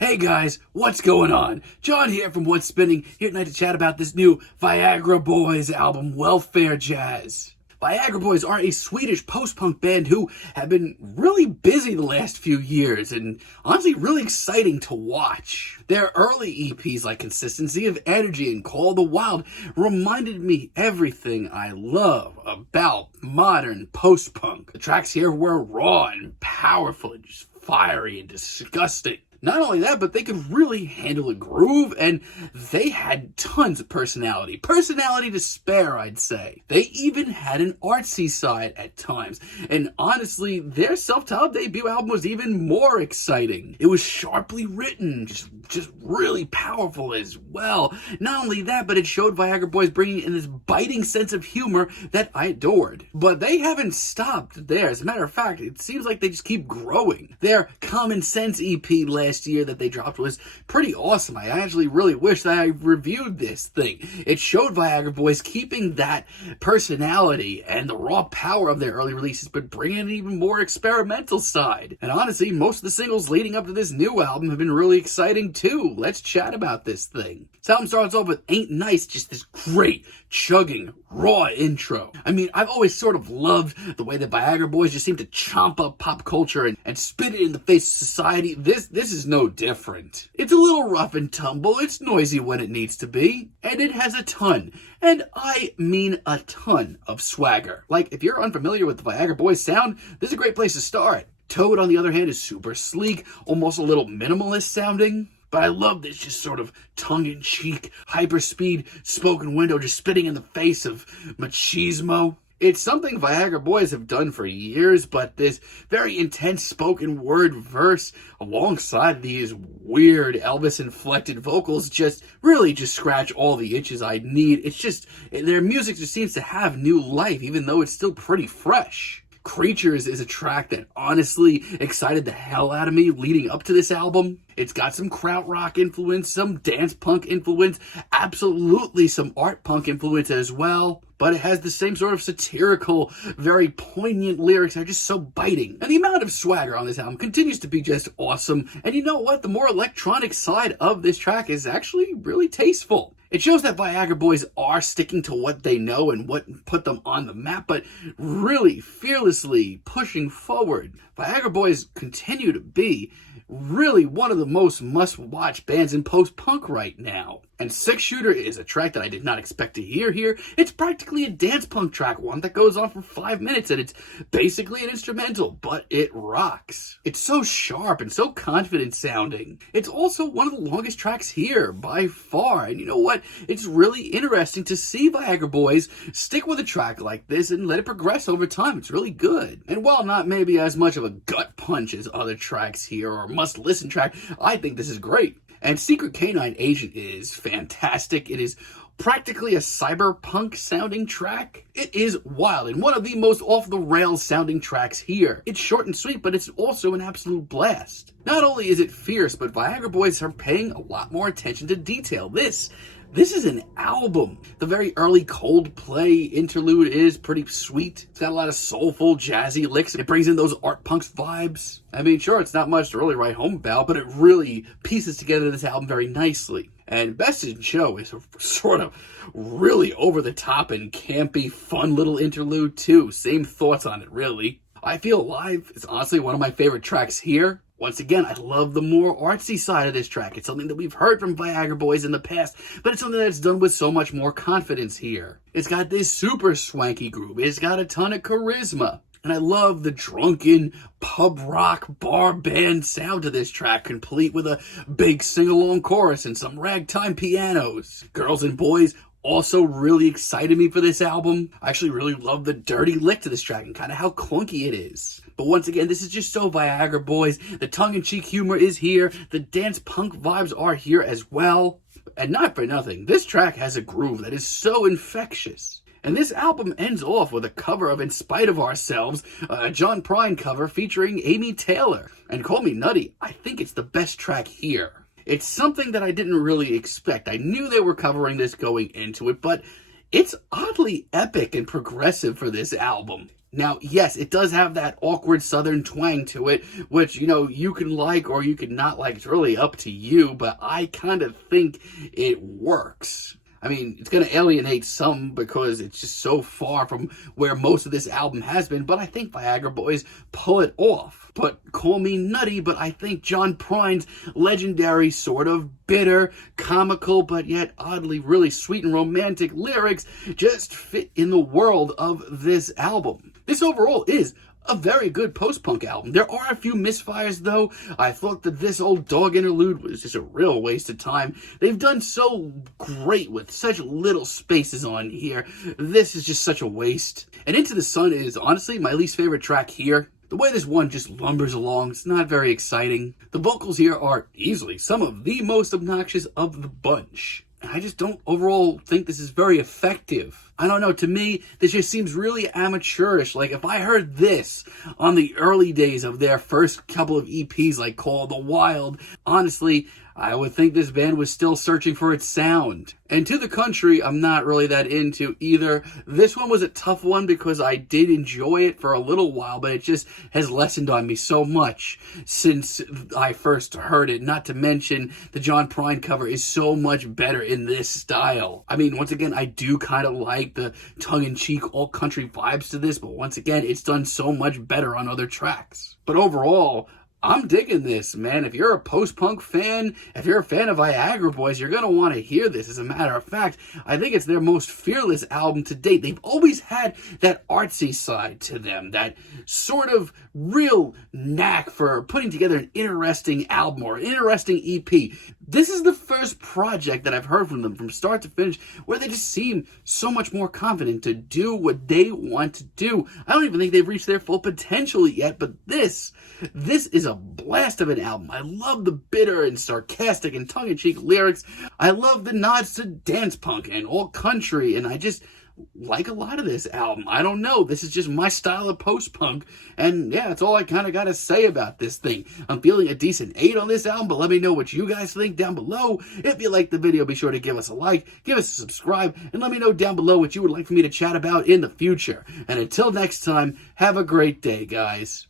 Hey guys, what's going on? John here from What's Spinning, here tonight to chat about this new Viagra Boys album, Welfare Jazz. Viagra Boys are a Swedish post-punk band who have been really busy the last few years and honestly really exciting to watch. Their early EPs like Consistency of Energy and Call the Wild reminded me everything I love about modern post-punk. The tracks here were raw and powerful and just fiery and disgusting. Not only that, but they could really handle a groove, and they had tons of personality. Personality to spare, I'd say. They even had an artsy side at times. And honestly, their self-titled debut album was even more exciting. It was sharply written, just really powerful as well. Not only that, but it showed Viagra Boys bringing in this biting sense of humor that I adored. But they haven't stopped there. As a matter of fact, it seems like they just keep growing. Their Common Sense EP last year that they dropped was pretty awesome. I actually really wish that I reviewed this thing. It showed Viagra Boys keeping that personality and the raw power of their early releases, but bringing an even more experimental side. And honestly, most of the singles leading up to this new album have been really exciting too. Let's chat about this thing. This album starts off with Ain't Nice, just this great, chugging, raw intro. I mean, I've always sort of loved the way the Viagra Boys just seem to chomp up pop culture and spit it in the face of society. This is no different. It's a little rough and tumble, it's noisy when it needs to be, and it has a ton, and I mean a ton of swagger. Like, if you're unfamiliar with the Viagra Boys sound, this is a great place to start. Toad, on the other hand, is super sleek, almost a little minimalist sounding. But I love this just sort of tongue-in-cheek, hyper-speed spoken window just spitting in the face of machismo. It's something Viagra Boys have done for years, but this very intense spoken word verse alongside these weird Elvis-inflected vocals just scratch all the itches I need. It's just, their music just seems to have new life, even though it's still pretty fresh. Creatures is a track that honestly excited the hell out of me leading up to this album. It's got some krautrock influence, some dance punk influence, absolutely some art punk influence as well. But it has the same sort of satirical, very poignant lyrics that are just so biting. And the amount of swagger on this album continues to be just awesome. And you know what? The more electronic side of this track is actually really tasteful. It shows that Viagra Boys are sticking to what they know and what put them on the map, but really fearlessly pushing forward. Viagra Boys continue to be really one of the most must-watch bands in post-punk right now. And Six Shooter is a track that I did not expect to hear here. It's practically a dance punk track, one that goes on for 5 minutes, and it's basically an instrumental, but it rocks. It's so sharp and so confident sounding. It's also one of the longest tracks here, by far. And you know what? It's really interesting to see Viagra Boys stick with a track like this and let it progress over time. It's really good. And while not maybe as much of a gut punch as other tracks here, or must-listen track, I think this is great. And Secret Canine Agent is fantastic. It is practically a cyberpunk sounding track. It is wild and one of the most off-the-rails sounding tracks here. It's short and sweet, but it's also an absolute blast. Not only is it fierce, but Viagra Boys are paying a lot more attention to detail. This is an album. The very early Coldplay interlude is pretty sweet. It's got a lot of soulful, jazzy licks. It brings in those art punks vibes. I mean, sure, it's not much to really write home about, but it really pieces together this album very nicely. And Best in Show is a sort of really over-the-top and campy, fun little interlude, too. Same thoughts on it, really. I Feel Alive is honestly one of my favorite tracks here. Once again, I love the more artsy side of this track. It's something that we've heard from Viagra Boys in the past, but it's something that's done with so much more confidence here. It's got this super swanky groove. It's got a ton of charisma. And I love the drunken pub rock bar band sound to this track, complete with a big sing-along chorus and some ragtime pianos. Girls and Boys also really excited me for this album. I actually really love the dirty lick to this track and kind of how clunky it is. But once again, this is just so Viagra Boys. The tongue-in-cheek humor is here. The dance punk vibes are here as well. And not for nothing, this track has a groove that is so infectious. And this album ends off with a cover of In Spite of Ourselves, a John Prine cover featuring Amy Taylor. And call me nutty, I think it's the best track here. It's something that I didn't really expect. I knew they were covering this going into it, but it's oddly epic and progressive for this album. Now, yes, it does have that awkward southern twang to it, which, you can like or you can not like. It's really up to you, but I kind of think it works. I mean, it's going to alienate some because it's just so far from where most of this album has been, but I think Viagra Boys pull it off. But call me nutty, but I think John Prine's legendary, sort of bitter, comical, but yet oddly really sweet and romantic lyrics just fit in the world of this album. This overall is a very good post-punk album. There are a few misfires, though. I thought that this old dog interlude was just a real waste of time. They've done so great with such little spaces on here. This is just such a waste. And Into the Sun is honestly my least favorite track here. The way this one just lumbers along, it's not very exciting. The vocals here are easily some of the most obnoxious of the bunch. I just don't overall think this is very effective. I don't know, to me, this just seems really amateurish. Like, if I heard this on the early days of their first couple of EPs, like Call of the Wild, honestly, I would think this band was still searching for its sound. And To the Country, I'm not really that into either. This one was a tough one because I did enjoy it for a little while, but it just has lessened on me so much since I first heard it. Not to mention, the John Prine cover is so much better in this style. I mean, once again, I do kind of like the tongue-in-cheek all-country vibes to this, but once again, it's done so much better on other tracks. But overall, I'm digging this, man. If you're a post-punk fan, if you're a fan of Viagra Boys, you're going to want to hear this. As a matter of fact, I think it's their most fearless album to date. They've always had that artsy side to them, that sort of real knack for putting together an interesting album or an interesting EP. This is the first project that I've heard from them from start to finish where they just seem so much more confident to do what they want to do. I don't even think they've reached their full potential yet, but this is a blast of an album. I love the bitter and sarcastic and tongue-in-cheek lyrics. I love the nods to dance punk and all country, and I just like a lot of this album. I don't know. This is just my style of post-punk, and yeah, that's all I kind of got to say about this thing. I'm feeling a decent 8 on this album, but let me know what you guys think down below. If you like the video, be sure to give us a like, give us a subscribe, and let me know down below what you would like for me to chat about in the future. And until next time, have a great day, guys.